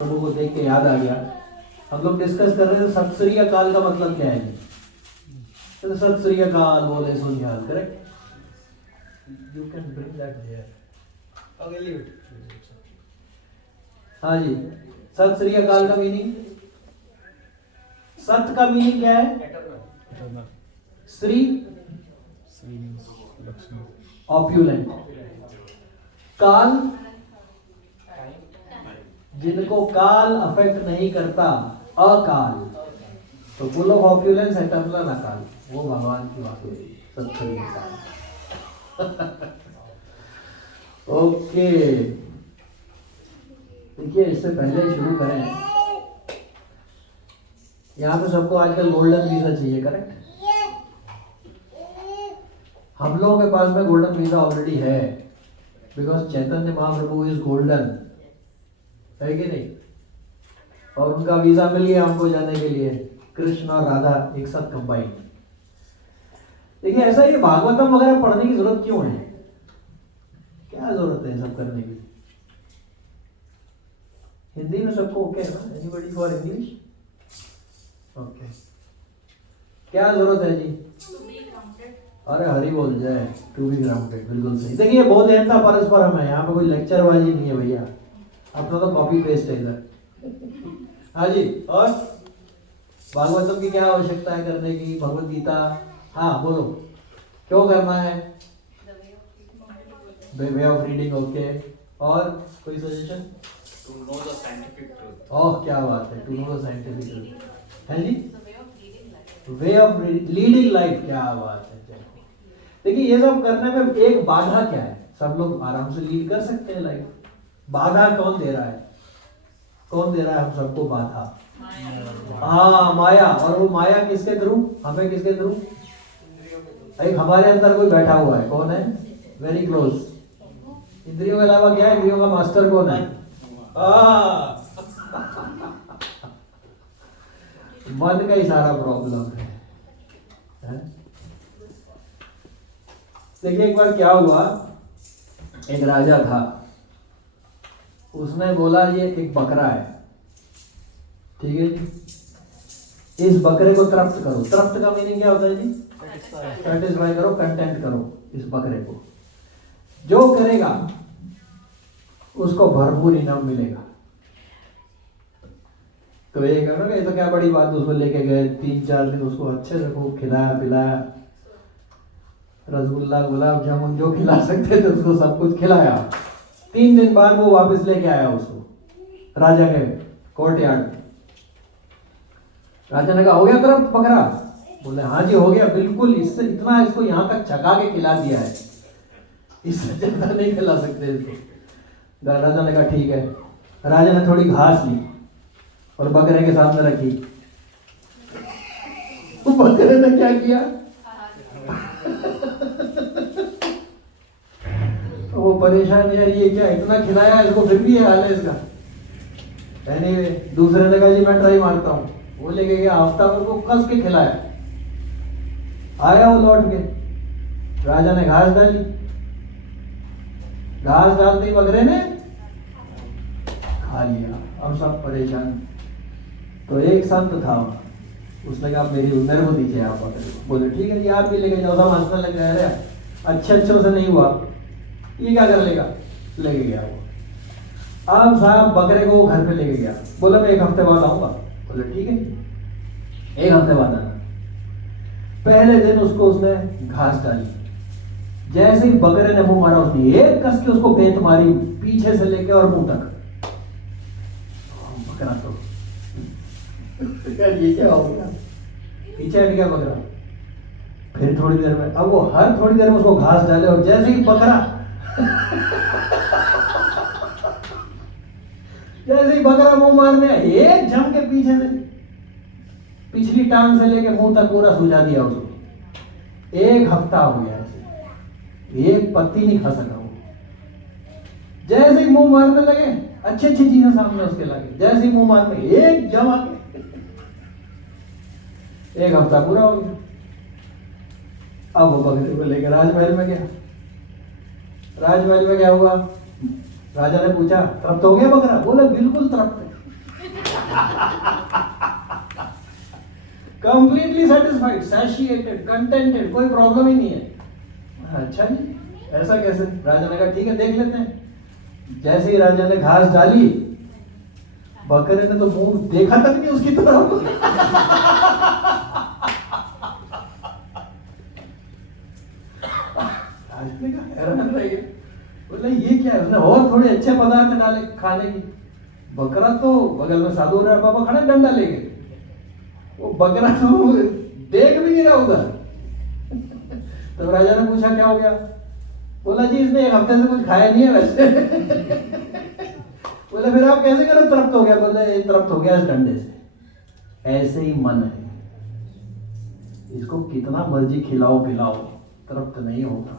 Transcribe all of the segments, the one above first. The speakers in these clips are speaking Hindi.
लोगों को देख के याद आ गया, हम लोग डिस्कस कर रहे थे सत श्री अकाल का मतलब क्या है। तो सत श्री अकाल बोले सुनिहाल, correct? You can bring that here. Okay, leave it. हाँ जी, सत श्री अकाल का मीनिंग, सत का मीनिंग क्या है? श्री ऑप्युलेंट, काल जिनको काल अफेक्ट नहीं करता, अकाल। तो फुल ऑफ ऑप्युलेंस एटर्नल अकाल, वो भगवान की बात हुई, सत्संग ओके। देखिए, इससे पहले शुरू करें, यहाँ पे सबको आजकल गोल्डन वीजा चाहिए, करेक्ट? हम लोगों के पास में गोल्डन वीजा ऑलरेडी है, because Chaitanya Mahaprabhu is golden, है कि नहीं? और उनका वीजा मिल गया हमको जाने के लिए, कृष्ण और राधा एक साथ कंबाइन। देखिए, ऐसा ये भागवतम वगैरह पढ़ने की जरूरत क्यों है? क्या जरूरत है सब करने की? हिंदी में सबको ओके है ना? Anybody for English? ओके, क्या जरूरत है जी? अरे हरि बोल जाए, टू बी ग्राउंडेड, बिल्कुल सही। देखिए, बहुत अहंता परस्पर हम है, यहाँ पे कोई लेक्चरबाजी नहीं है भैया, अपना तो कॉपी पेस्ट है इधर। हाँ जी, और भागवतम की क्या आवश्यकता है करने की? भगवत गीता, हाँ बोलो, क्यों करना है? Way of reading, okay. और कोई suggestion? To know the scientific truth. ओह, क्या बात है, to know the scientific truth, है जी। वे ऑफ लीडिंग लाइफ, क्या बात है। देखिए, ये सब करने में एक बाधा क्या है? सब लोग आराम से लीड कर सकते हैं लाइफ, बाधा कौन दे रहा है? कौन दे रहा है हम सबको बाधा? हाँ, माया। और वो माया किसके थ्रू? हमें किसके थ्रू? एक हमारे अंदर कोई बैठा हुआ है, कौन है? Very close. इंद्रियों के अलावा क्या है? इंद्रियों का मास्टर कौन है? मन का ही सारा प्रॉब्लम है। देखिए, एक बार क्या हुआ, एक राजा था, उसने बोला ये एक बकरा है, ठीक है जी, इस बकरे को तृप्त करो। तृप्त का मीनिंग क्या होता है जी? सेटिस्फाई करो, कंटेंट करो इस बकरे को। जो करेगा उसको भरपूर इनाम मिलेगा। तो ये कह रहा, ये तो क्या बड़ी बात। उसको लेके गए, 3-4 दिन उसको अच्छे से खूब खिलाया पिलाया, रसगुल्ला गुलाब जामुन जो खिला सकते थे उसको सब कुछ खिलाया। 3 दिन बाद वो वापस लेके आया उसको राजा के कोर्टयार्ड। राजा ने कहा, हो गया तरफ बकरा? बोले, हाँ जी हो गया, बिल्कुल। इससे इतना इसको यहाँ तक चका के खिला दिया है, इससे ज्यादा नहीं खिला सकते इसको। राजा ने कहा ठीक है। राजा ने थोड़ी घास ली और बकरे के सामने रखी। वो बकरे ने क्या किया? वो परेशान, यार ये क्या, इतना खिलाया इसको फिर भी ये हाल है इसका। Anyway, दूसरे ने कहा जी मैं ट्राई मारता हूँ। वो लेके गया, हफ्ता भर को कस के खिलाया। आया वो लौट के, राजा ने घास डाली। घास डालते ही बकरे ने खा लिया। अब सब परेशान। तो एक संत था, उसने कहा मेरे को दीजिए आप बकरे को। बोले ठीक है जी, आप भी लेके जाओ। सब हंसने लग गए, अरे अच्छे से नहीं हुआ, ये क्या कर लेगा? लेके गया वो। अब साहब बकरे को घर पे लेके गया। बोला मैं 1 हफ्ते बाद आऊंगा। बोले ठीक है, 1 हफ्ते बाद आना। पहले दिन उसको उसने घास डाली। जैसे ही बकरे ने मुंह मारा, उसने एक कस के उसको बेंत मारी, पीछे से लेके और मुंह तक। बकरा तो ये क्या हो गया? पीछे हट गया बकरा। फिर थोड़ी देर में, अब वो हर थोड़ी देर में उसको घास डाले, और जैसे ही बकरा मुंह मारने, एक झम के पीछे से पिछली टांग से लेके मुंह तक पूरा सुझा दिया उसको। 1 हफ्ता हो गया ऐसे, एक पत्ती नहीं खा सका वो। जैसे ही मुंह मारने लगे, अच्छी चीजें सामने उसके लगे, जैसे ही मुंह मारने एक जम आके 1 हफ्ता पूरा हो गया। अब वो बकरे को लेकर राजमहल में गया। राजमहल में क्या हुआ? राजा ने पूछा तृप्त हो गया बकरा? बोले बिल्कुल तृप्त है। कंप्लीटली सेटिस्फाइड, सैटिस्फाइड, कंटेंटेड, कोई प्रॉब्लम ही नहीं है। अच्छा जी, ऐसा कैसे? राजा ने कहा ठीक है देख लेते हैं। जैसे ही राजा ने घास डाली, बकरे ने तो मुंह देखा तक नहीं उसकी तरफ। राजा का हैरान रह गया, बोले ये क्या है? उसने और थोड़े अच्छे पदार्थ डाले खाने की। बकरा तो बगल में साधु और पापा खड़े डंडा लेके, वो बकरा तो देख भी नहीं रहा उधर। तो राजा ने पूछा क्या हो गया? बोला जी इसने एक हफ्ते से कुछ खाया नहीं है वैसे। बोले फिर आप कैसे करो तृप्त हो गया? बोले तृप्त हो गया इस डंडे से। ऐसे ही मन है, इसको कितना मर्जी खिलाओ पिलाओ तृप्त नहीं होगा,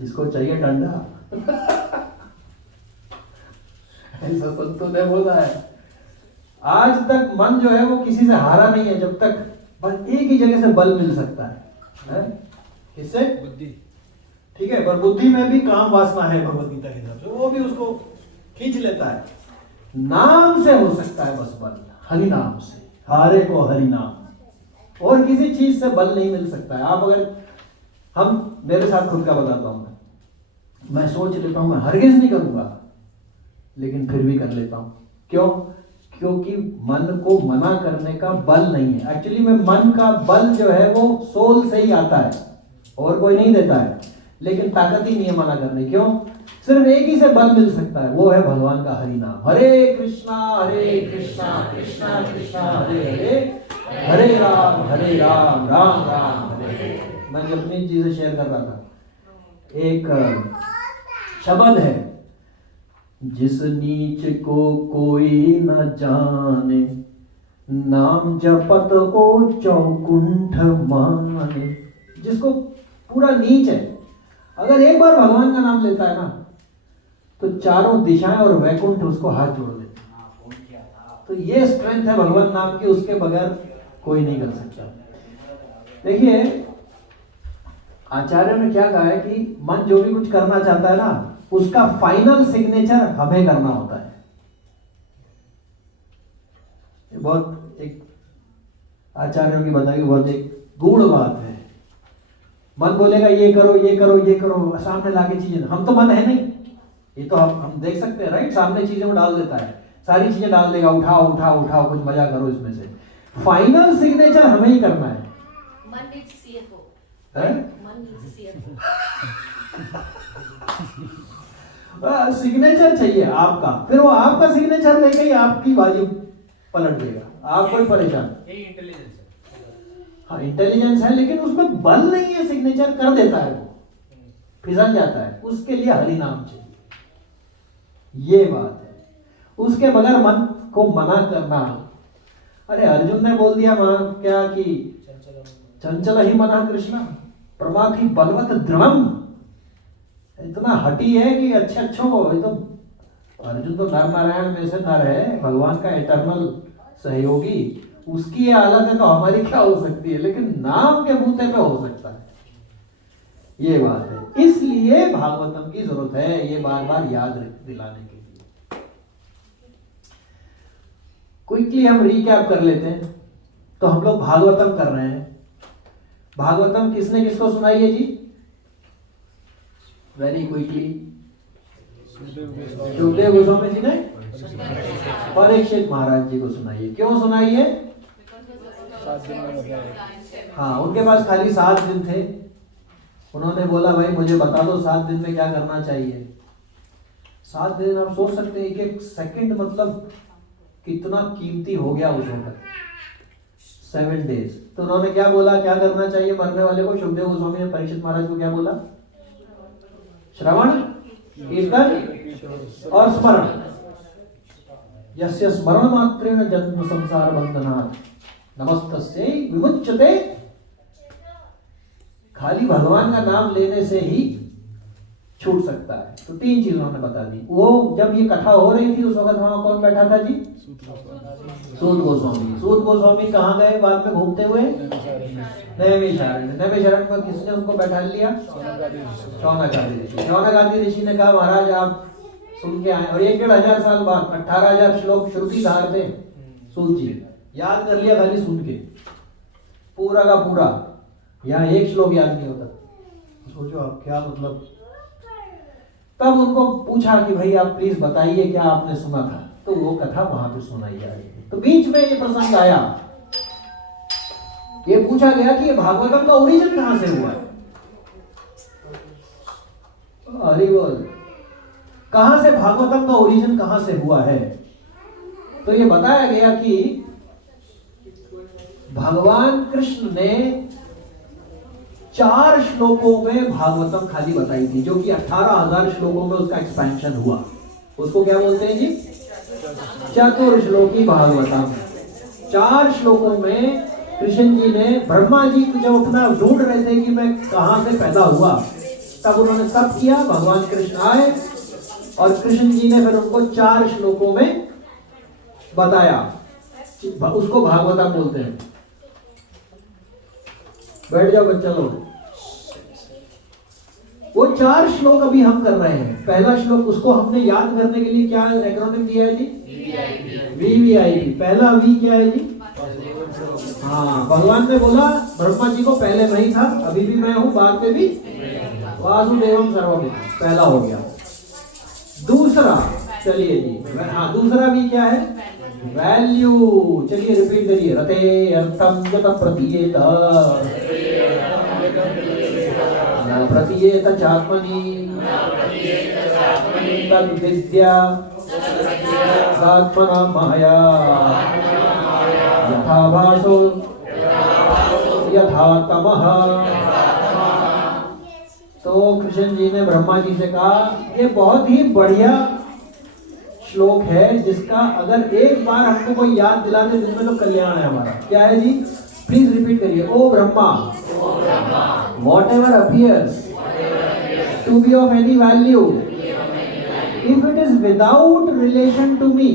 इसको चाहिए डंडा। ऐसा संतों ने बोला है। आज तक मन जो है वो किसी से हारा नहीं है, जब तक बस एक ही जगह से बल मिल सकता है। किससे? बुद्धि। ठीक है, पर बुद्धि में भी काम वासना है भगवत गीता के हिसाब से, वो भी उसको खींच लेता है। नाम से हो सकता है बस बल, हरि नाम से, हारे को हरि नाम, और किसी चीज से बल नहीं मिल सकता है। आप अगर, हम, मेरे साथ खुद का बताता हूं, मैं सोच लेता हूं मैं हरगिज नहीं करूंगा, लेकिन फिर भी कर लेता हूं। क्यों? क्योंकि मन को मना करने का बल नहीं है। एक्चुअली में मन का बल जो है वो सोल से ही आता है, और कोई नहीं देता है, लेकिन ताकत ही नहीं है मना करने। क्यों? सिर्फ एक ही से बल मिल सकता है, वो है भगवान का हरि नाम। हरे कृष्णा कृष्णा कृष्णा हरे हरे, हरे राम राम राम हरे हरे। मैं जब अपनी चीजें शेयर कर रहा था, एक शब्द है, जिस नीच को कोई न जाने, नाम जपत ओ चौकुंठ माने। जिसको पूरा नीच है, अगर एक बार भगवान का नाम लेता है ना, तो चारों दिशाएं और वैकुंठ उसको हाथ जोड़ देते हैं। तो ये स्ट्रेंथ है भगवान नाम की, उसके बगैर कोई नहीं कर सकता। देखिए आचार्य ने क्या कहा है कि मन जो भी कुछ करना चाहता है ना, उसका फाइनल सिग्नेचर हमें करना होता है। ये बहुत एक आचार्यों की बताई बहुत एक गूढ़ बात है। मन बोलेगा ये करो ये करो ये करो, सामने लाके चीजें, हम तो मन है नहीं, ये तो हम देख सकते हैं राइट, सामने चीजें वो डाल देता है, सारी चीजें डाल देगा, उठाओ उठाओ उठाओ, कुछ मजा करो इसमें से। फाइनल सिग्नेचर हमें ही करना है। मन needs CFO. है? मन needs CFO. सिग्नेचर चाहिए आपका, फिर वो आपका सिग्नेचर लेके ही आपकी बाजू पलट देगा, आप कोई परेशान। यही इंटेलिजेंस है। हाँ इंटेलिजेंस है, लेकिन उसमें बल नहीं है, सिग्नेचर कर देता है वो, फिसल जाता है। उसके लिए हरि नाम चाहिए, ये बात है। उसके बगैर मन को मना करना, अरे अर्जुन ने बोल दिया क्या कि चंचल ही मना कृष्णा प्रमाथि बलवत दृढ़म, इतना हटी है कि अच्छो को, तो अर्जुन तो नर नारायण में से नर है, भगवान का एटर्नल सहयोगी, उसकी ये हालत है तो हमारी क्या हो सकती है? लेकिन नाम के बूते पे हो सकता है, ये बात है। इसलिए भागवतम की जरूरत है, ये बार बार याद दिलाने के लिए। क्विकली हम रिकैप कर लेते हैं। तो हम लोग भागवतम कर रहे हैं। भागवतम किसने किसको सुनाई है जी? वेरी क्विकली, सुखदेव गोस्वामी जी ने परीक्षित महाराज जी को सुनाई है। क्यों सुनाई है? हाँ, उनके पास खाली 7 दिन थे। उन्होंने बोला भाई मुझे बता दो 7 दिन में क्या करना चाहिए। 7 दिन, आप सोच सकते हैं एक सेकंड मतलब कितना कीमती हो गया उस वक्त। 7 डेज। तो उन्होंने क्या बोला, क्या करना चाहिए मरने वाले को? सुखदेव गोस्वामी ने परीक्षित महाराज को क्या बोला? श्रवण, कीर्तन और स्मरण। यस्य स्मरण मात्रेण जन्म संसार बंधनात् नमस्तस्यै विमुच्यते। खाली भगवान का नाम लेने से ही छूट सकता है। तो 3 चीज उन्होंने बता दी। वो जब ये कथा हो रही थी उस वक्त वहां कौन बैठा था जी? सूत गोस्वामी। सूत गोस्वामी कहाँ गए बाद में घूमते हुए? नैमिषारण्य। नैमिषारण्य में किसने उनको बैठा लिया? शौनक आदि ऋषि। शौनक आदि ऋषि ने कहा महाराज आप सुन के आए, और 1-1.5 हजार साल बाद 18,000 श्लोक श्रुति धार थे, सूत जी, याद कर लिया खाली सूत के, पूरा का पूरा, यहाँ एक श्लोक याद नहीं होता। सोचो आप क्या मतलब। तब उनको पूछा कि भाई आप प्लीज बताइए क्या आपने सुना था, तो वो कथा वहां पे सुनाई जा रही थी। तो बीच में ये प्रसंग आया, ये पूछा गया कि ये भागवतम का ओरिजिन कहां से हुआ है। अरे बोल, कहां से भागवतम का ओरिजिन कहां से हुआ है। तो ये बताया गया कि भगवान कृष्ण ने 4 श्लोकों में भागवतम खाली बताई थी, जो कि 18,000 श्लोकों में उसका एक्सपेंशन हुआ। उसको क्या बोलते हैं जी? चतुर्श्लोकी भागवतम। 4 श्लोकों में कृष्ण जी ने, ब्रह्मा जी जब अपना ढूंढ रहे थे कि मैं कहां से पैदा हुआ, तब उन्होंने सब किया, भगवान कृष्ण आए और कृष्ण जी ने फिर उनको 4 श्लोकों में बताया। उसको भागवतम बोलते हैं। बैठ जाओ बच्चा लोग। वो 4 श्लोक अभी हम कर रहे हैं। पहला श्लोक, उसको हमने याद करने के लिए क्या एक्रोनिम दिया है जी? VVIP। पहला वी क्या है जी? हाँ, भगवान ने बोला ब्रह्मा जी को पहले नहीं था, अभी भी मैं हूं, बाद में भी वासुदेवम सर्वमित, पहला हो गया। दूसरा, चलिए जी, हाँ दूसरा भी क्या है? वैल्यू। चलिए रिपीट करिए। रते अर्थम जत प्रतीयेत न प्रतीयेत चात्मनि तद विद्या आत्मना माया यथा भासो यथा तमः। तो कृष्ण जी ने ब्रह्मा जी से कहा, ये बहुत ही बढ़िया श्लोक है, जिसका अगर एक बार हमको कोई याद दिला दे जिसमें तो कल्याण है हमारा। क्या है जी? प्लीज रिपीट करिए। O Brahma, whatever appears to be of any value, if it is without relation to me,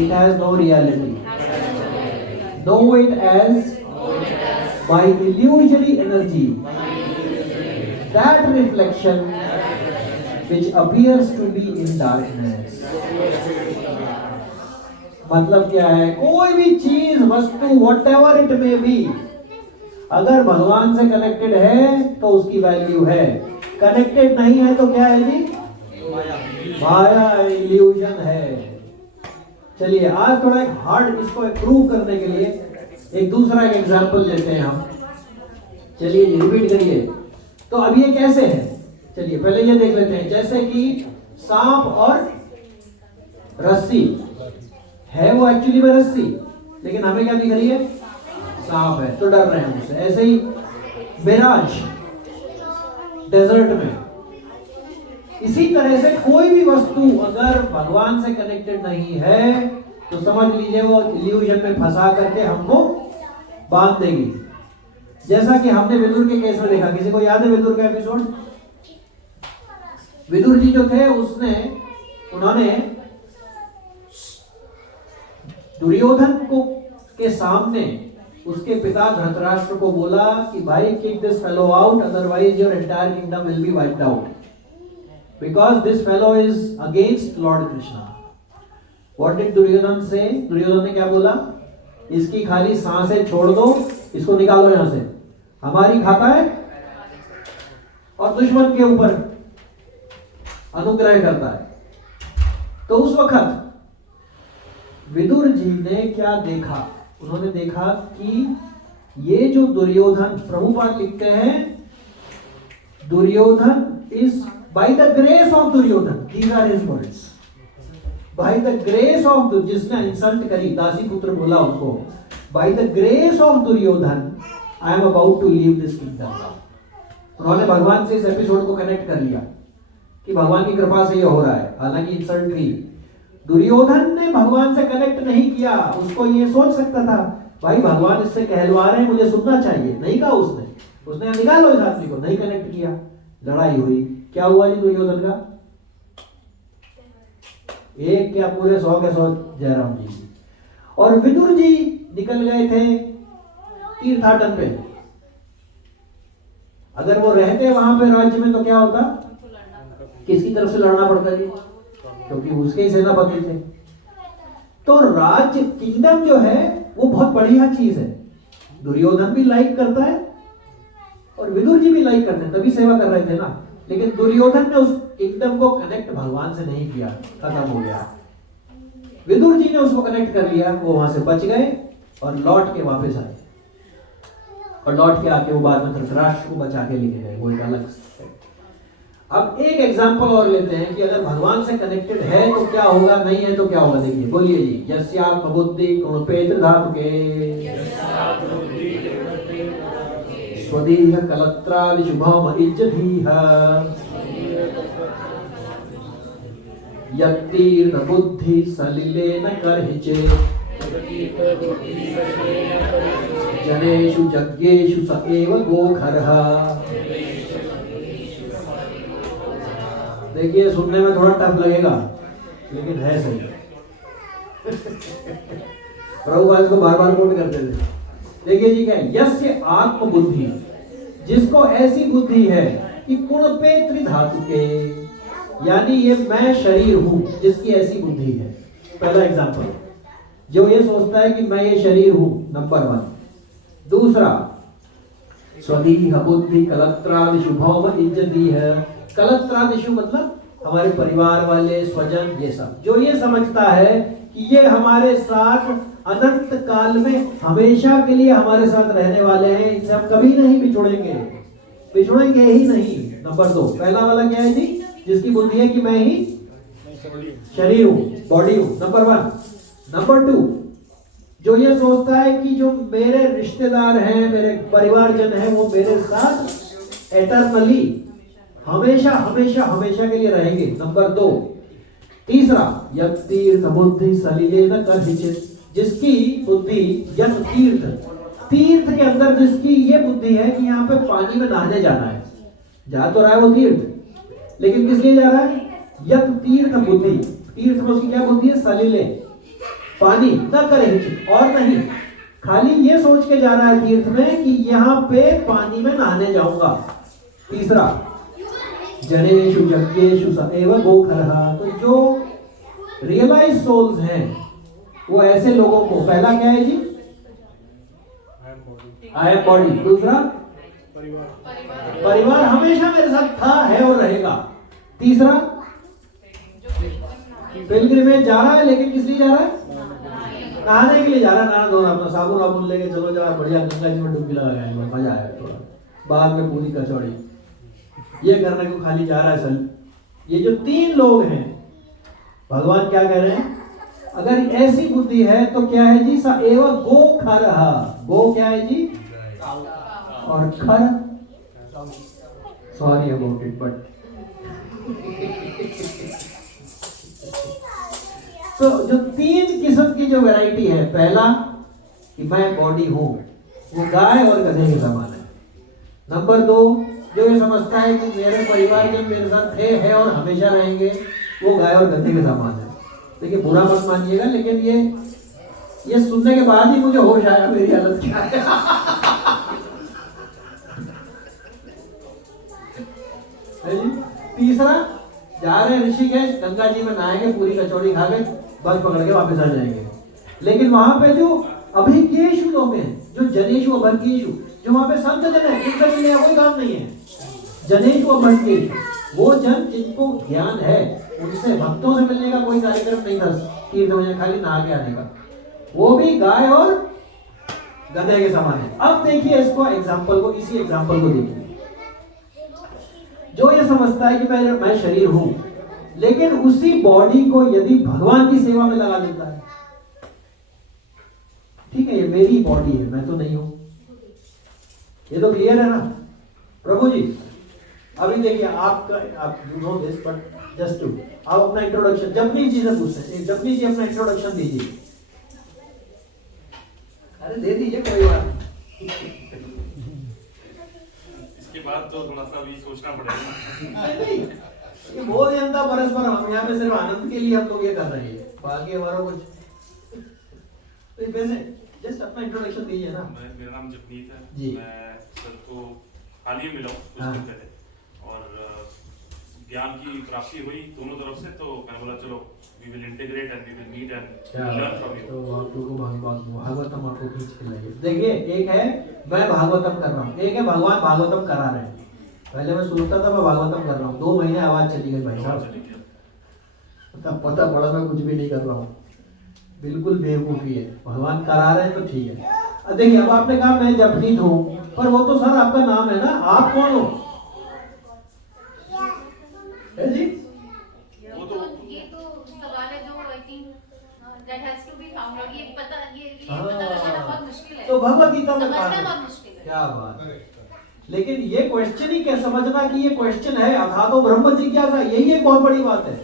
it has no reality. Know it as by illusory energy, that reflection which appears to be in darkness. मतलब क्या है? कोई भी चीज, वस्तु, whatever it may be, अगर भगवान से कनेक्टेड है तो उसकी वैल्यू है, कनेक्टेड नहीं है तो क्या है जी? माया, इल्यूजन है। चलिए आज थोड़ा एक हार्ड, इसको प्रूव करने के लिए एक दूसरा एक एग्जांपल लेते हैं हम। चलिए रिपीट करिए। तो अब ये कैसे है? चलिए पहले ये देख लेते हैं। जैसे कि सांप और रस्सी है, वो एक्चुअली में रस्सी, लेकिन हमें क्या दिख रही है? सांप है, तो डर रहे हैं उससे। ऐसे ही मिराज डेजर्ट में, इसी तरह से कोई भी वस्तु अगर भगवान से कनेक्टेड नहीं है तो समझ लीजिए वो इल्यूजन में फंसा करके हमको बांध देगी। जैसा कि हमने विदुर के केस में देखा। किसी को याद है विदुर का एपिसोड? विदुर जी जो थे उन्होंने दुर्योधन को के सामने उसके पिता धृतराष्ट्र को बोला कि भाई kick this fellow out, otherwise your entire kingdom will be wiped out, because this fellow is against Lord Krishna. What did Duryodhana say? Duryodhana ने क्या बोला? इसकी खाली सांसें छोड़ दो, इसको निकालो यहां से, हमारी खाता है और दुश्मन के ऊपर अनुग्रह करता है। तो उस वक्त विदुर जी ने क्या देखा? उन्होंने देखा कि ये जो दुर्योधन, प्रभुपाद लिखते हैं Duryodhan is by the grace of Duryodhan, these are his words, by the grace of, जिसने इंसल्ट करी, दासी पुत्र बोला उनको, by the grace of Duryodhan I am about to leave this kingdom. उन्होंने भगवान से इस एपिसोड को कनेक्ट कर लिया कि भगवान की कृपा से ये हो रहा है, हालांकि इंसल्ट थी। दुर्योधन ने भगवान से कनेक्ट नहीं किया। उसको ये सोच सकता था भाई भगवान इससे कहलवा रहे हैं, मुझे सुनना चाहिए, नहीं कहा उसने निकालो इस आदमी को, नहीं कनेक्ट किया, लड़ाई हुई। क्या हुआ जी दुर्योधन का? एक क्या पूरे 100 के 100 जयराम जी। और विदुर जी निकल गए थे तीर्थाटन पे। अगर वो रहते वहां पे राज्य में तो क्या होता? किसकी तरफ से लड़ना पड़ता जी? क्योंकि उसके ही सेनापति थे। तो राज्य किंगडम जो है वो बहुत बढ़िया चीज है। दुर्योधन भी लाइक करता है और विदुर जी भी लाइक करते हैं, तभी सेवा कर रहे थे ना। लेकिन दुर्योधन ने उस किंगडम को कनेक्ट भगवान से नहीं किया, खत्म हो गया। विदुर जी ने उसको कनेक्ट कर लिया, वो वहां से बच गए और लौट के वापस आए, और लौट के आके वो बाद में धृतराष्ट्र को बचा के लेके गए, वो एक अलग है। अब एक एग्जांपल और लेते हैं कि अगर भगवान से कनेक्टेड है तो क्या होगा, नहीं है तो क्या होगा। देखिए, बोलिए जी। यस्यात्म बुद्धि कुणपेत्र धातु के स्वदीह कलत्रादि शुभम इज्जधीह यत्तीर्थ बुद्धि सलिलेन करहिचे जनेषु यज्ञेषु स एव गोखरः। देखिए, सुनने में थोड़ा टफ लगेगा लेकिन है सही। प्रभुपाद इसको बार बार कोट करते थे। देखिए जी, क्या है? यस्य आत्म बुद्धि, जिसको ऐसी बुद्धि है कि कुणपेत्री धातु के, यानी ये मैं शरीर हूं, जिसकी ऐसी बुद्धि है। पहला एग्जांपल, जो ये सोचता है कि मैं ये शरीर हूं, नंबर 1। दूसरा, स्वदीह बुद्धि कलत्रादिषु भौम इज्जति है। कलत्रादिषु मतलब हमारे परिवार वाले, स्वजन, ये सब। जो ये समझता है कि ये हमारे साथ अनंत काल में हमेशा के लिए हमारे साथ रहने वाले हैं, इनसे हम कभी नहीं बिछुड़ेंगे ही नहीं। नंबर 2, पहला वाला क्या है जी? जिसकी बुद्धि है कि मैं ही शरीर हूं, बॉडी हूं, नंबर 1। नंबर 2, जो ये सोचता है कि जो मेरे रिश्तेदार हैं, मेरे परिवारजन हैं, वो मेरे साथ एटर्नली, हमेशा हमेशा हमेशा के लिए रहेंगे, नंबर 2। तीसरा, यत्तीर्थ बुद्धि सलिलेन करहिचित, जिसकी बुद्धि यत तीर्थ के अंदर जिसकी ये बुद्धि है कि यहाँ पे पानी में नहाने जाना है, जा तो रहा है वो तीर्थ, लेकिन किस लिए जा रहा है? यत तीर्थ बुद्धि, तीर्थ में उसकी क्या बुद्धि है? सलिले, पानी न करहिचित, और नहीं, खाली ये सोच के जा रहा है तीर्थ में कि यहाँ पे पानी में नहाने जाऊंगा। तीसरा, जनेषु यज्ञेषु स एव गोखरः, तो जो रियलाइज सोल्स हैं वो ऐसे लोगों को, पहला क्या है जी? I am body. दूसरा, परिवार हमेशा मेरे साथ था, है और रहेगा। तीसरा, पिलग्रिमेज जा रहा है, लेकिन किस लिए जा रहा है? नहाने के लिए जा रहा है, नहा धोना, अपना साबुन वाबुन लेके चलो, जरा बढ़िया गंगा जी में डुबकी लगा के आएंगे, मजा आएगा थोड़ा, बाद में पूरी कचौड़ी, ये करने को खाली जा रहा है सल। ये जो 3 लोग हैं, भगवान क्या कह रहे हैं? अगर ऐसी बुद्धि है तो क्या है जी? स एव गोखरः, गो क्या है जी? और खर, सॉरी अबाउट इट, बट तो जो 3 किस्म की जो वैरायटी है, पहला कि मैं बॉडी हूं, वो गाय और गधे के समान है। नंबर 2, जो ये समझता है कि मेरे परिवार जो मेरे साथ थे, है और हमेशा रहेंगे, वो गाय और गधे के समान है। देखिए, बुरा मत मानिएगा, लेकिन ये सुनने के बाद ही मुझे होश आया मेरी हालत क्या है। तीसरा, जा रहे ऋषिकेश, गंगा जी में नहाएंगे, पूरी कचौड़ी खा के बस पकड़ के वापस आ जाएंगे। लेकिन वहां पे जो अभिज्ञेषु लोग हैं, जो जनेषु अभज्ञेषु, जो वहां पे संत जन है, जिनसे मिलने का कोई काम नहीं है, जनेषु अभज्ञेषु, वो जन जिनको ज्ञान है, उनसे भक्तों से मिलने का कोई कार्यक्रम नहीं था तीर्थ में, खाली नहा के आने का, वो भी गाय और गधे के समान है। अब देखिए इसको, एग्जाम्पल को, इसी एग्जाम्पल को देखिए। जो ये समझता है कि मैं शरीर हूं, लेकिन उसी बॉडी को यदि भगवान की सेवा में लगा देता है, ठीक है, ये मेरी बॉडी है, मैं तो नहीं हूं, ये तो क्लियर है ना प्रभु जी? अभी देखिए, आप you know this, but just to, आप अपना इंट्रोडक्शन जपनी जी से पूछते हैं। जपनी जी अपना इंट्रोडक्शन दीजिए। अरे दे दीजिए, कोई बात नहीं। इसके बाद तो थोड़ा सा भी सोचना पड़ेगा। नहीं, ये बोध जनता परस्पर, हम यहाँ पे सिर्फ आनंद के लिए हम लोग ये कर रहे हैं, बाकी हमारा कुछ तो वैसे जस्ट अपना इंट्रोडक्शन दीजिए ना। मेरा नाम जपनीत है जी। मैं सर को हाल ही मिला हूँ कुछ दिन पहले, और ज्ञान की प्राप्ति हुई दोनों तरफ से, तो मैंने बोला चलो we will integrate and we will meet क्या एंड लर्न फ्रॉम तो यू। आपको भागवतम आपको खींच के लाइए। देखिए एक है मैं भागवतम कर रहा हूँ, एक है भगवान भागवतम करा रहे हैं। पहले मैं सोचता था मैं भागवतम कर रहा हूँ, 2 महीने आवाज चली गई भाई साहब, तब पता पड़ा मैं कुछ भी नहीं कर रहा हूँ। बिल्कुल बेवकूफी है, भगवान करा रहे हैं तो ठीक है। देखिए अब आपने कहा मैं जपनीत हूँ, पर वो तो सर आपका नाम है ना, आप कौन हो? है जी? वो तो ये तो सवाल है जो I think that has to be found out. ये पता लगाना बहुत मुश्किल है। तो भगवत गीता में समझना कहा बहुत मुश्किल है। क्या बात है। लेकिन ये क्वेश्चन ही क्या समझना कि ये क्वेश्चन है, अथा तो ब्रह्म जिज्ञासा, यही एक बहुत बड़ी बात है।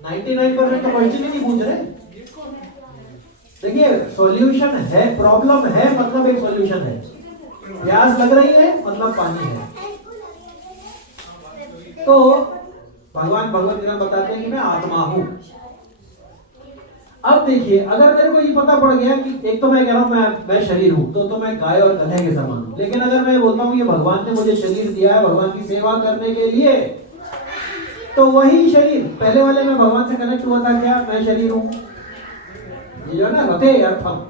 99% तो क्वेश्चन ही नहीं पूछ रहे। देखिए सॉल्यूशन है, प्रॉब्लम है मतलब एक सॉल्यूशन है। प्यास लग रही है मतलब पानी है। तो भगवान भगवत गीता बताते हैं कि मैं आत्मा हूं। अब देखिए अगर मेरे को ये पता पड़ गया कि एक तो मैं कह रहा हूं मैं शरीर हूं, तो मैं गाय और गधे के समान हूं। लेकिन अगर मैं बोलता हूं ये भगवान ने मुझे शरीर दिया है भगवान की सेवा करने के लिए, तो वही शरीर पहले वाले में भगवान से कनेक्ट हुआ था क्या? मैं शरीर हूं। ये जो है ना रते अर्थम,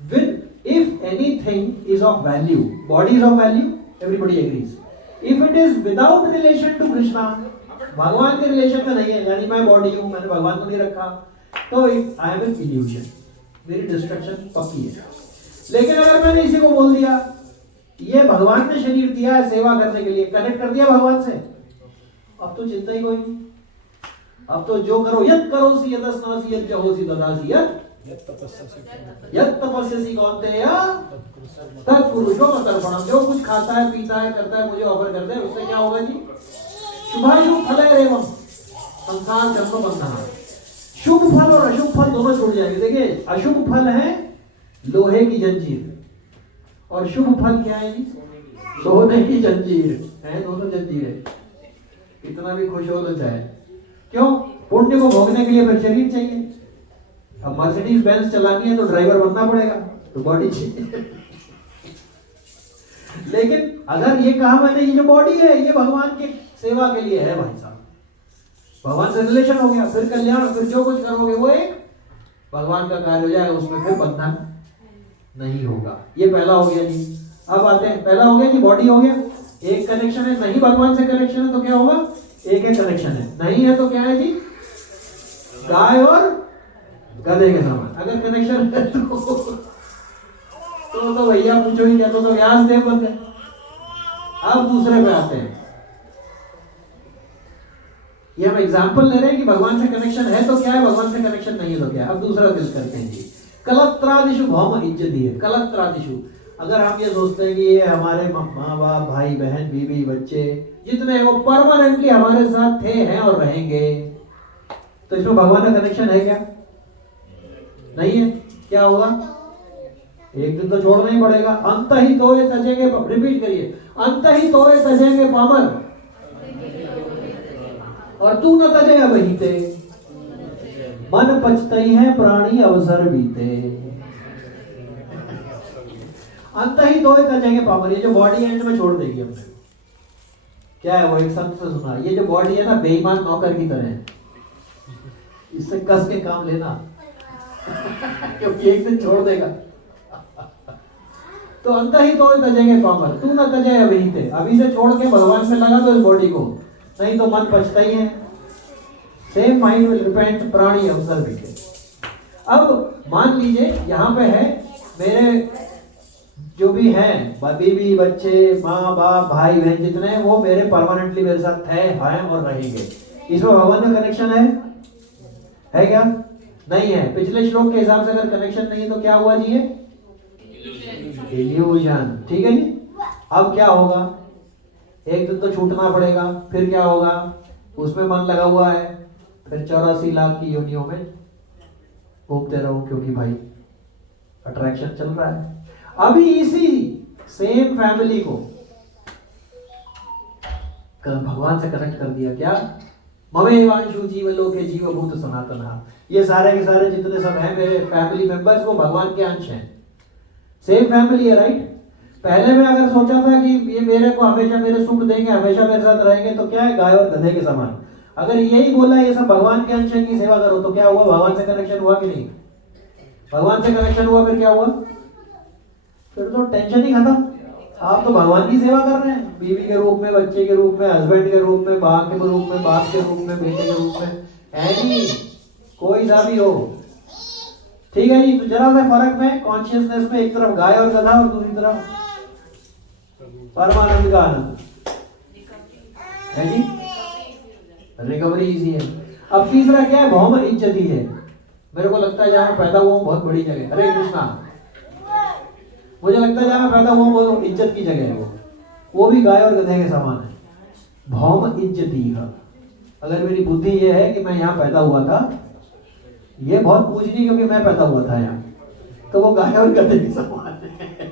with if anything is of value, body is of value, everybody agrees. If it is without relation to Krishna, भगवान के रिलेशन में नहीं है, यानी मैं बॉडी हूं, मैंने भगवान को नहीं रखा, तो आई एम एन इल्यूजन, मेरी डिस्ट्रक्शन पक्की है। लेकिन अगर मैंने इसी को बोल दिया ये भगवान ने शरीर दिया है सेवा करने के लिए, कनेक्ट कर दिया भगवान से, अब तो चिंता ही कोई नहीं। अब तो जो करो यत् करोसि यदस्नासि यत् जहोसि ददासि यत् तपस्यसि कौन्तेय तत्पुरुषो मतर्पणम्। जो कुछ खाता है पीता है करता है मुझे ऑफर करता है, उससे क्या होगा जी? शुभाशुभ फलैरेवम् संसार जन्म बंधना। शुभ फल और अशुभ फल दोनों छूट जाएंगे। देखिए अशुभ फल है लोहे की जंजीर, और शुभ फल क्या है जी? सोने की जंजीर है, दोनों जंजीर है। कितना भी खुश हो तो चाहे, क्यों? पुण्य को भोगने के लिए फिर शरीर चाहिए। अब मर्सिडीज बेंज चलानी है तो ड्राइवर बनना पड़ेगा, तो बॉडी चाहिए। लेकिन अगर ये कहा मैंने ये जो बॉडी है ये भगवान की सेवा के लिए है भाई साहब, भगवान से रिलेशन हो गया, फिर कल्याण, फिर जो कुछ करोगे वो एक भगवान का कार्य हो जाएगा, उसमें फिर बंधन नहीं होगा। ये पहला हो गया जी। अब आते हैं, पहला हो गया जी बॉडी हो गया, एक कनेक्शन है, नहीं भगवान से कनेक्शन है तो क्या होगा? एक कनेक्शन है, नहीं है तो क्या है जी? गाय और गधे के समान। अगर कनेक्शन है तो भैया पूछो ही क्या, तो व्यास देव बन गए। अब दूसरे पे आते हैं, ये हम एग्जाम्पल ले रहे हैं कि भगवान से कनेक्शन है तो क्या है, भगवान से कनेक्शन नहीं है तो क्या है। अब दूसरा दिल करते हैं जी, कलत्रादिशु भौम इज्जती है। कलत्रादिशु, अगर हम ये सोचते हैं कि ये हमारे माँ बाप भाई बहन बीवी बच्चे जितने हैं वो परमानेंटली हमारे साथ थे हैं और रहेंगे, तो इसमें भगवान का कनेक्शन है क्या? नहीं है। क्या होगा? एक दिन तो छोड़ना ही पड़ेगा। अंत ही तोए तजेंगे, रिपीट करिए, अंत ही तोए तजेंगे पामर, और तू न तजे वही ते, मन पचतई है प्राणी अवसर बीते। अंत ही तोए तजेंगे पामर, ये जो बॉडी एंड में छोड़ देगी हमने। क्या है वो? एक संत से सुना, ये जो बॉडी है ना बेईमान नौकर की तरह है, इससे कस के काम लेना क्योंकि एक दिन छोड़ देगा। तो अंत ही तो तजेंगे पामर, तू न तजे अभी थे, अभी से छोड़ के भगवान में लगा दो इस बॉडी को, नहीं तो मन पछता ही है। सेम माइंड विल रिपेंट प्राणी अवसर बीते। अब मान लीजिए यहाँ पे है मेरे जो भी हैं, बीवी बच्चे माँ बाप भाई बहन जितने हैं, वो मेरे परमानेंटली मेरे साथ हैं और रहेंगे। इसमें भगवान का कनेक्शन है क्या? नहीं है। पिछले श्लोक के हिसाब से अगर कनेक्शन नहीं है तो क्या हुआ जी? ये इल्यूजन। ठीक है जी। अब क्या होगा? एक दिन तो छूटना पड़ेगा, फिर क्या होगा? उसमें मन लगा हुआ है, फिर 84 लाख की योनियों में घूमते रहो, क्योंकि भाई अट्रैक्शन चल रहा है। अभी इसी सेम फैमिली को भगवान से कनेक्ट कर दिया। क्या? ममेवांशु जीवलोके जीवभूत सनातन। ये सारे के सारे जितने सब हैं मेरे फैमिली मेंबर्स वो भगवान के अंश हैं, सेम फैमिली है, राइट? पहले में अगर सोचा था कि ये मेरे को हमेशा मेरे सुख देंगे, हमेशा मेरे साथ रहेंगे, तो क्या है, गाय और गधे के समान। अगर यही बोला ये सब भगवान के अंश की सेवा करो, तो क्या हुआ, भगवान से कनेक्शन हुआ कि नहीं? भगवान से कनेक्शन हुआ, फिर क्या हुआ? फिर तो टेंशन ही खत्म। आप तो भगवान की सेवा कर रहे हैं, बीवी के रूप में, बच्चे के रूप में, हस्बैंड के रूप में, माँ के रूप में, बाप के रूप में, बेटे के रूप में, एनी कोई सा भी हो। ठीक है जी। तो जरा सा फर्क में कॉन्शियसनेस में, एक तरफ गाय और गधा और दूसरी तरफ परमानंद का आनंद है जी। रिकवरी इजी है। अब तीसरा क्या है, भौम इज्जती है। मेरे को लगता है जहां पैदा हुआ हूं बहुत बड़ी जगह, हरे कृष्णा, मुझे लगता है जहां मैं पैदा हुआ हूं बहुत इज्जत की जगह है वो भी गाय और गधे के समान है। भौम इज्जती है। अगर मेरी बुद्धि ये है कि मैं यहाँ पैदा हुआ था, ये बहुत पूजनी क्योंकि मैं पैदा हुआ था यहाँ, तो वो गाय और गधे के समान है।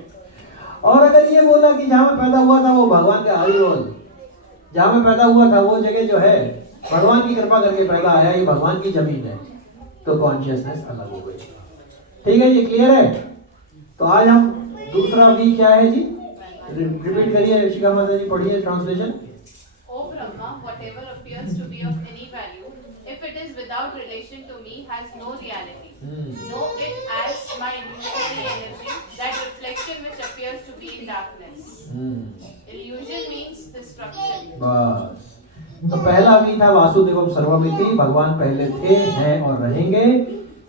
और अगर ये बोला कि जहां मैं पैदा हुआ था वो भगवान का हरि बोल, जहां मैं पैदा हुआ था वो जगह जो है भगवान की कृपा करके पैदा आया, ये भगवान की जमीन है, तो कॉन्शियसनेस अलग हो गई। ठीक है जी, क्लियर है? तो आज हम दूसरा वी क्या है जी, रिपीट करिए ऋषिका माता जी, पढ़िए translation. O Brahma, whatever appears to be of any value, if it is without relation to me, has no reality. Know it as my illusory energy, that reflection which appears to be in darkness. Illusion means destruction. बस, तो पहला वी था वासुदेवम सर्वमिति, भगवान पहले थे, हैं और रहेंगे।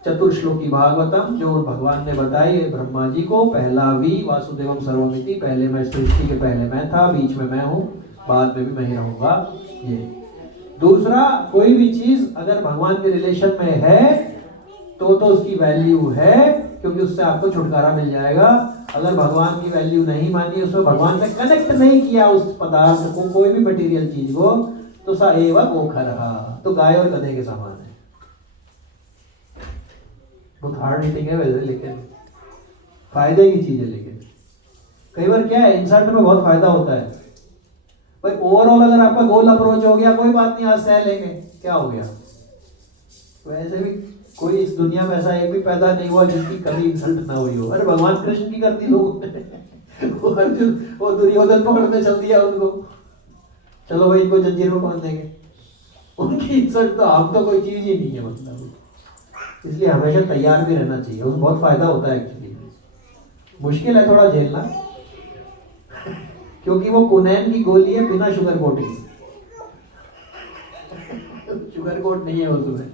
चतुर्श्लोकी भागवतम जो भगवान ने बताई ब्रह्मा जी को, पहला वी वासुदेवम सर्वमिति, पहले मैं सृष्टि के पहले मैं था, बीच में मैं हूँ, बाद में भी मैं ही रहूंगा। ये दूसरा, कोई भी चीज अगर भगवान के रिलेशन में है तो उसकी वैल्यू है, क्योंकि उससे आपको छुटकारा मिल जाएगा। अगर भगवान की वैल्यू नहीं मानी, उसमें भगवान से कनेक्ट नहीं किया उस पदार्थ को, कोई भी मटेरियल चीज को, तो सा एवं ओखर रहा, तो गाय और गधे के समान है। बहुत हार्ड मीटिंग है वैसे, लेकिन फायदे की चीज है। लेकिन कई बार क्या है, इंसल्ट में बहुत फायदा होता है भाई। ओवरऑल अगर आपका गोल अप्रोच हो गया, कोई बात नहीं, आज सह लेंगे, क्या हो गया। वैसे भी कोई इस दुनिया में ऐसा एक भी पैदा नहीं हुआ जिसकी कभी इंसल्ट ना हुई हो। अरे भगवान कृष्ण की करती लोग वो अर्जुन, वो दुर्योधन पकड़ने चल दिया उनको, चलो भाई इनको जंजीर में बांध देंगे। उनकी इंसल्ट तो हम तो कोई चीज ही नहीं है, मतलब। इसलिए हमेशा तैयार भी रहना चाहिए, उसमें बहुत फायदा होता है एक्चुअली। मुश्किल है थोड़ा झेलना, क्योंकि वो कुनैन की गोली है बिना शुगर कोटिंग। शुगर कोट नहीं है उसमें।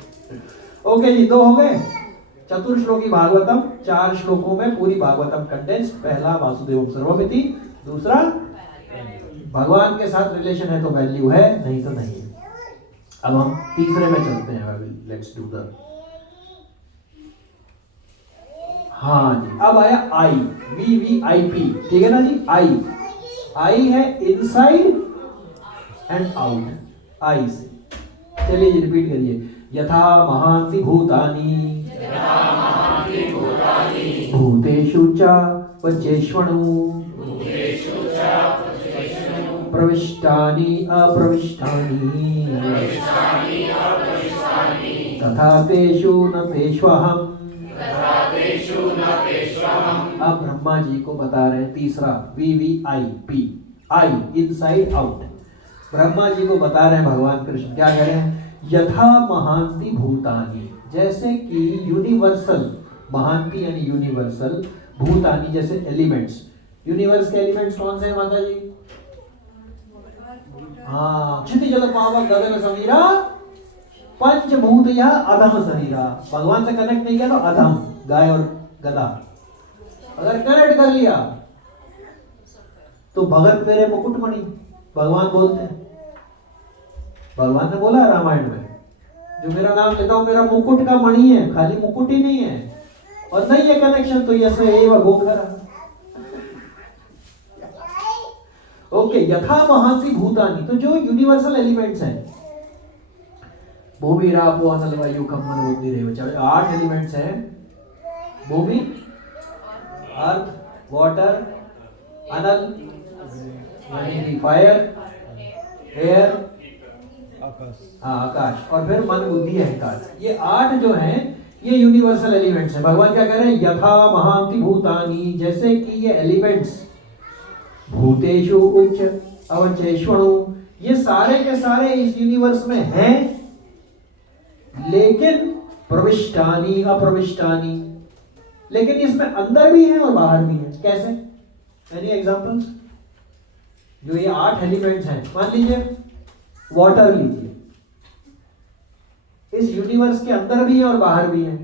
ओके जी, 2 हो गए। चतुर्श्लोकी भागवतम, 4 श्लोकों में पूरी भागवतम कंडेंस। पहला वासुदेवम सर्वमिति, दूसरा भगवान के साथ रिलेशन है तो वैल्यू है, नहीं तो नहीं है। अब हम तीसरे में चलते हैं। लेट्स डू द, हाँ जी, अब आया आई, VVIP, ठीक है ना जी। आई है इनसाइड एंड आउट, आई से। चलिए जी, रिपीट करिए। यथा महांति भूतानि भूतेषु च वचेष्वणु प्रविष्टानि अप्रविष्टानि तथा तेषु न तेष्वहम्। अब ब्रह्मा जी को बता रहे हैं तीसरा, VVIP, आई इनसाइड आउट। ब्रह्मा जी को बता रहे हैं भगवान कृष्ण, क्या कह रहे हैं, यथा महांति भूतानि, जैसे कि यूनिवर्सल, महांति यानी यूनिवर्सल, भूतानि जैसे एलिमेंट्स। यूनिवर्स के एलिमेंट्स कौन से हैं माता जी? हाँ, क्षिति जल पावक गगन समीरा पंचभूत या अधम शरीरा। भगवान से कनेक्ट नहीं किया तो अधम, गाय और गधा। अगर कनेक्ट कर लिया तो भगत मेरे मुकुटमणि, भगवान बोलते हैं। भगवान ने बोला रामायण में, जो मेरा नाम लेता हूं मेरा मुकुट का मणि है, खाली मुकुट ही नहीं है। और नहीं है कनेक्शन तो यसे एव गोखरा। ओके, यथा महांति भूतानि, तो जो यूनिवर्सल एलिमेंट्स हैं, भूमि रापो अनल वायु खम मन बुद्धि रेव, 8 एलिमेंट्स हैं। भूमि, अर्थ, वाटर, अनल यानी कि फायर, एयर, आकाश, और फिर मन बुद्धि अहंकार। ये 8 जो हैं ये यूनिवर्सल एलिमेंट्स हैं। भगवान क्या कह रहे हैं, यथा महांति भूतानि, जैसे कि ये एलिमेंट्स भूतेषु उच्च अवचेष्वणु, ये सारे के सारे इस यूनिवर्स में हैं, लेकिन प्रविष्टानि अप्रविष्टानि, लेकिन इसमें अंदर भी है और बाहर भी है। कैसे? Any examples? जो ये 8 एलिमेंट्स हैं, मान लीजिए वाटर लीजिए, इस यूनिवर्स के अंदर भी है और बाहर भी है।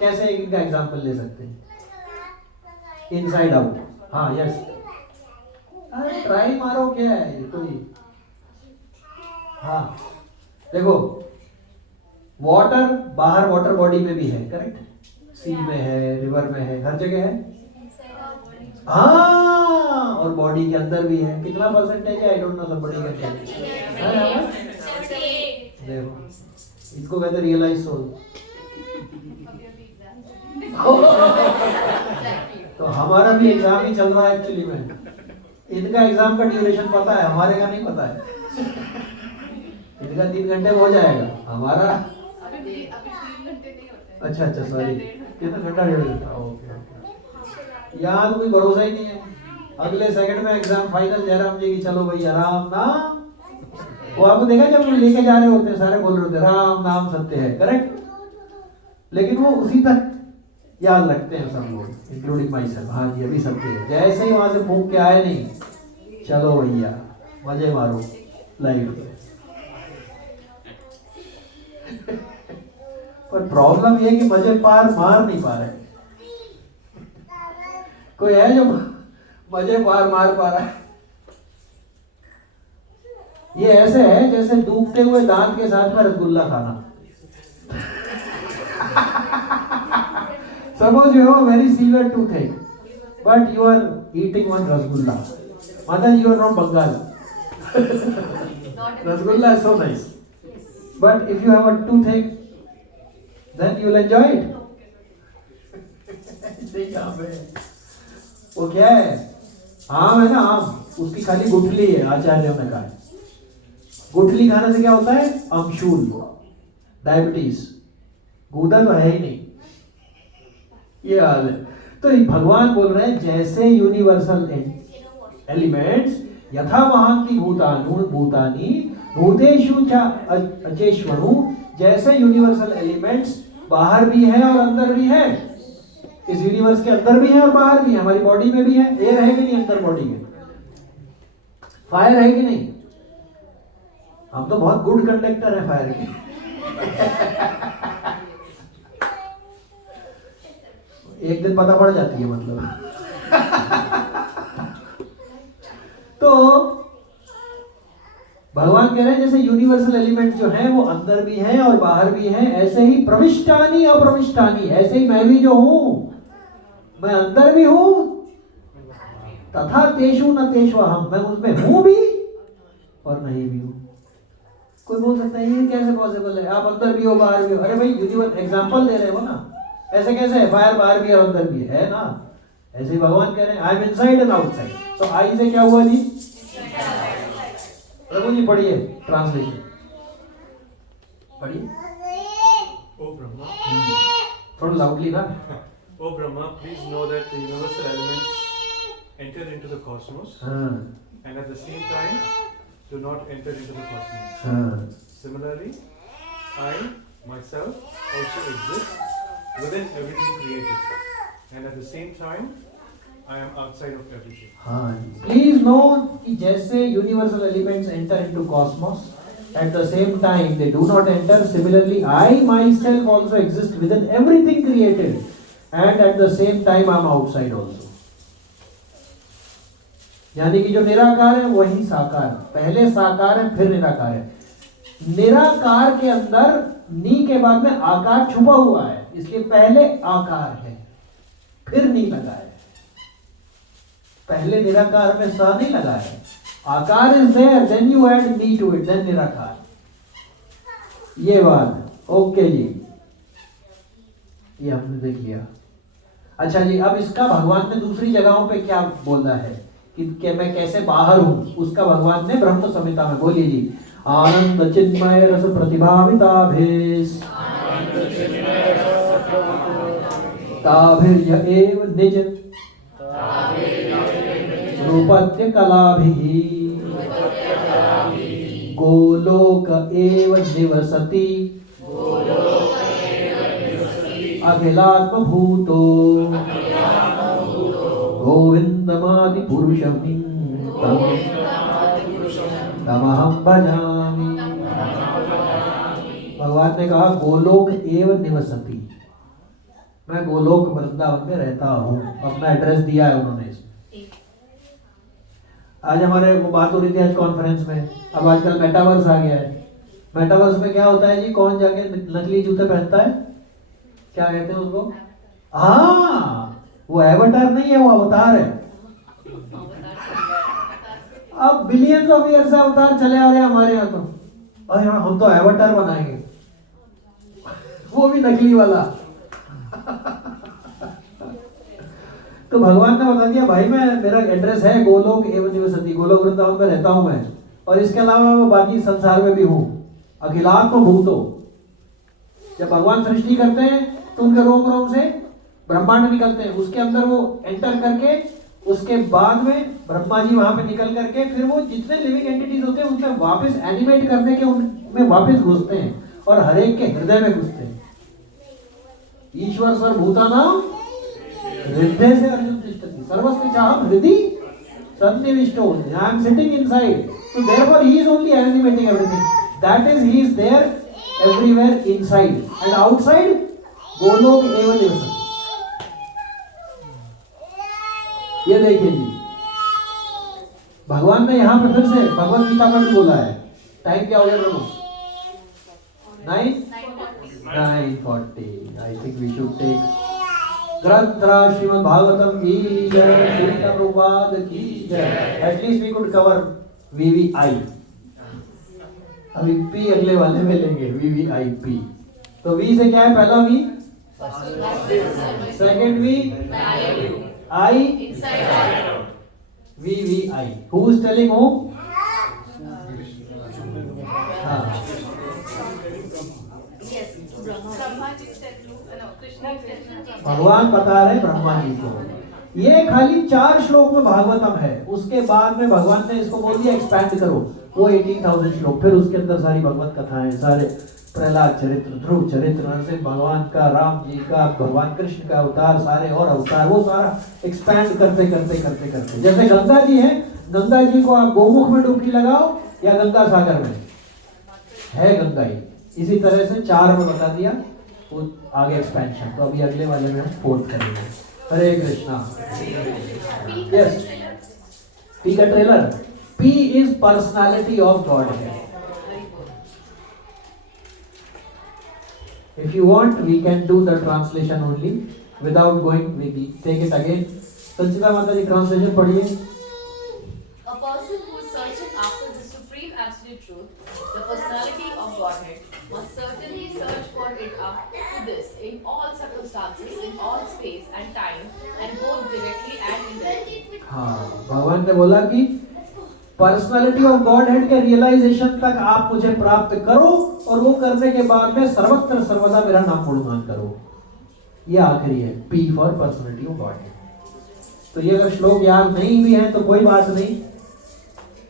कैसे? इनका एग्जांपल ले सकते हैं, इनसाइड आउट। हाँ, यस, अरे ट्राई मारो, क्या है ये कोई। हाँ देखो, वाटर बाहर वाटर बॉडी में भी है, करेक्ट? सी में है, रिवर में है, हर जगह है। हाँ, और बॉडी के अंदर भी है। कितना परसेंटेज है? I don't know, somebody can tell me। देखो, इसको कहते हैं रियलाइज सोल। तो हमारा भी एग्जाम ही चल रहा है एक्चुअली में। इनका एग्जाम का ड्यूरेशन पता है, हमारे का नहीं पता है। इनका 3 घंटे में हो जाएगा, हमारा अभी 3 घंटे नहीं होते। अच्छा अच्छा, सॉरी, कितना घंटा? 1.5 घंटा। Okay okay. यहाँ तो कोई भरोसा ही नहीं है। अगले सेकंड में एग्जाम फाइनल, जयराम जी की, चलो भाई राम नाम। वो आपको देखा जब लेके जा रहे होते हैं, सारे बोल रहे होते हैं राम नाम सत्य है, करेक्ट? लेकिन वो उसी तक याद रखते हैं सब लोग, इंक्लूडिंग माई सेल्फ। हाँ जी, अभी सत्य है। जैसे ही वहां से फूंक के आए, नहीं, चलो भैया मजे मारो लाइफ के। पर प्रॉब्लम ये है कि मजे पार मार नहीं पा रहे। कोई है जो मजे पार मार पा रहा है? ये ऐसे है जैसे डूबते हुए दांत के साथ में रसगुल्ला खाना। Suppose you have a very severe toothache, but you are eating one rasgulla. Mother, you are from Bengal. Rasgulla is so nice. But if you have a toothache, then you will enjoy it. वो क्या है? आम है ना, आम, उसकी खाली गुठली है, आचार्यों ने कहा है। गुठली खाने से क्या होता है? अमशूल, डायबिटीज। गूदा तो है ही नहीं, ये हाल है। तो भगवान बोल रहे हैं जैसे यूनिवर्सल एलिमेंट्स यथा महांति भूतानि भूतेषु च अचेष्वणु, जैसे यूनिवर्सल एलिमेंट्स बाहर भी है और अंदर भी है। इस यूनिवर्स के अंदर भी है और बाहर भी है, हमारी बॉडी में भी है। एयर है कि नहीं अंदर बॉडी में? फायर है कि नहीं? हम तो बहुत गुड कंडक्टर है फायर के। एक दिन पता पड़ जाती है मतलब। तो भगवान कह रहे हैं जैसे यूनिवर्सल एलिमेंट जो है वो अंदर भी है और बाहर भी है, ऐसे ही प्रविष्टानि अप्रविष्टानि, ऐसे ही मैं भी जो हूं, मैं अंदर भी हूं, तथा तेषु न तेषु अहम्, मैं उसमें हूं भी और नहीं भी हूं। कोई बोल सकता है ये कैसे पॉसिबल है? आप अंदर भी हो बाहर भी हो। अरे भाई, यूनिवर्स एग्जांपल दे रहे हो ना, ऐसे कैसे है? फायर बाहर भी और अंदर भी है ना। ऐसे ही भगवान कह रहे हैं I am inside and outside. तो आई से क्या हुआ जी? प्रभु जी पढ़िए ट्रांसलेशन, पढ़िए। O Brahma, थोड़ा लाउडली ना। O Brahma, please know that the universal elements enter into the cosmos and at the same time do not enter into the cosmos. Similarly, I myself also exist within everything created and at the same time I am outside of everything. हाँ, प्लीज नो कि जैसे universal elements enter into Cosmos, at the same time they do not enter. Similarly, I myself also exist within everything created and at the same time I am outside also. यानी कि जो निराकार है वही साकार, पहले साकार है फिर निराकार है। निराकार के अंदर नी के बाद में आकार छुपा हुआ है, इसलिए पहले आकार है फिर नी लगा है। पहले निराकार में सा नहीं लगा है। आकार is there, then you add नी टू इट, देन निराकार। ये बात ओके जी, ये हमने देख लिया। अच्छा जी, अब इसका भगवान ने दूसरी जगहों पे क्या बोला है कि मैं कैसे बाहर हूं, उसका भगवान ने ब्रह्म संहिता में, बोलिए जी। आनंद चिन्मय रस प्रतिभाविताभेस ताभिर्य एव निज नृपत्य कलाभिः गोलोक एव निवसति अखिलात्मभूतो गोविन्दमादि पुरुषं तमहं भजामि। भगवान ने कहा गोलोक एव निवसति, मैं गोलोक वृंदावन में रहता हूँ। अपना एड्रेस दिया है उन्होंने इसमें। आज हमारे वो बात हो रही थी आज कॉन्फ्रेंस में, अब आजकल मेटावर्स आ गया है। मेटावर्स में क्या होता है जी, कौन जाके नकली जूते पहनता है, क्या कहते हैं उसको? हाँ, वो एवतार नहीं है, वो अवतार है। अब बिलियंस ऑफ ईयर से अवतार चले आ रहे हैं हमारे यहाँ तो, और यहाँ हम तो एवतार बनाएंगे, वो भी नकली वाला। तो भगवान ने बता दिया भाई मैं, मेरा एड्रेस है गोलोक एवं निवसति, गोलोक वृंदावन में रहता हूं मैं, और इसके अलावा मैं बाकी संसार में भी हूं। अखिलात्म भूतो, जब भगवान सृष्टि करते हैं तो उनके रोम रोम से ब्रह्मांड निकलते हैं, उसके अंदर वो एंटर करके उसके बाद में ब्रह्मा जी वहां पे निकल करके फिर वो जितने लिविंग एंटिटीज होते हैं उनमें वापस एनिमेट करने के उनमें वापस घुसते हैं और हर एक के हृदय में घुसते हैं। ईश्वर स्वर भूतानां हृदय से अर्जुन तिष्ठति सर्वस्य चाहं हृदि सन्निविष्टो, I am sitting inside, so therefore he is only animating everything. That is, he is there everywhere inside and outside Golok एवं निवसति। ये देखिए जी, भगवान ने यहाँ पे फिर से भगवत गीता में भी बोला है। टाइम क्या हो गया प्रभु? 9:40। I think we should take ग्रंथरा Shrimad Bhagavatam की जय, श्रील प्रभुपाद की जय। At least we could cover VVI। अभी P अगले वाले में लेंगे, VVIP। तो V से क्या है? पहला V, second V, I, VVI। Who is telling whom? हाँ, भगवान बता रहे ब्रह्मा जी को। ये खाली 4 श्लोक में भागवतम है, उसके बाद में भगवान ने इसको बोल दिया एक्सपैंड करो, वो 18,000 श्लोक, फिर उसके अंदर सारी भगवत कथाएं, सारे प्रहलाद चरित्र, ध्रुव चरित्र, नरसिंह भगवान का, राम जी का, भगवान कृष्ण का अवतार, सारे और अवतार, वो सारा एक्सपैंड करते करते करते करते। जैसे गंगा जी है, गंगा जी को आप गोमुख में डुबकी लगाओ या गंगा सागर में, है गंगा ही। इसी तरह से 4 में बता दिया, वो आगे एक्सपेंशन। तो अभी अगले वाले में हम 4th करेंगे। हरे कृष्णा। यस, पी का trailer. P is personality of God है। If you want, we can do the translation only without going. We take it again. संचिता माता जी ट्रांसलेशन पढ़िए। A person who is searching after the supreme absolute truth, the personality of Godhead, must certainly search for it up to this in all circumstances, in all space and time, and both directly and indirectly. हाँ, भगवान ने बोला कि पर्सनालिटी ऑफ गॉड हेड के रियलाइजेशन तक आप मुझे प्राप्त करो, और वो करने के बाद में सर्वत्र सर्वदा मेरा नाम गुणगान करो। ये आखिरी है, P for personality of God head. तो ये अगर श्लोक याद नहीं भी है तो कोई बात नहीं,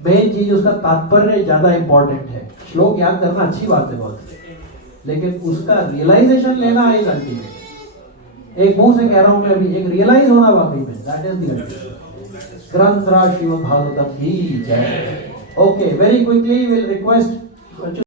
मेन चीज उसका तात्पर्य ज्यादा इंपॉर्टेंट है। श्लोक याद करना अच्छी बात है बहुत, लेकिन उसका रियलाइजेशन लेना इज अल्टीमेट। एक मुंह से कह रहा हूं मैं अभी, एक रियलाइज होना वाकई में, दैट इज द अल्टीमेट। ग्रंथ राज श्रीमद् भागवतम की जय। Okay, very quickly will request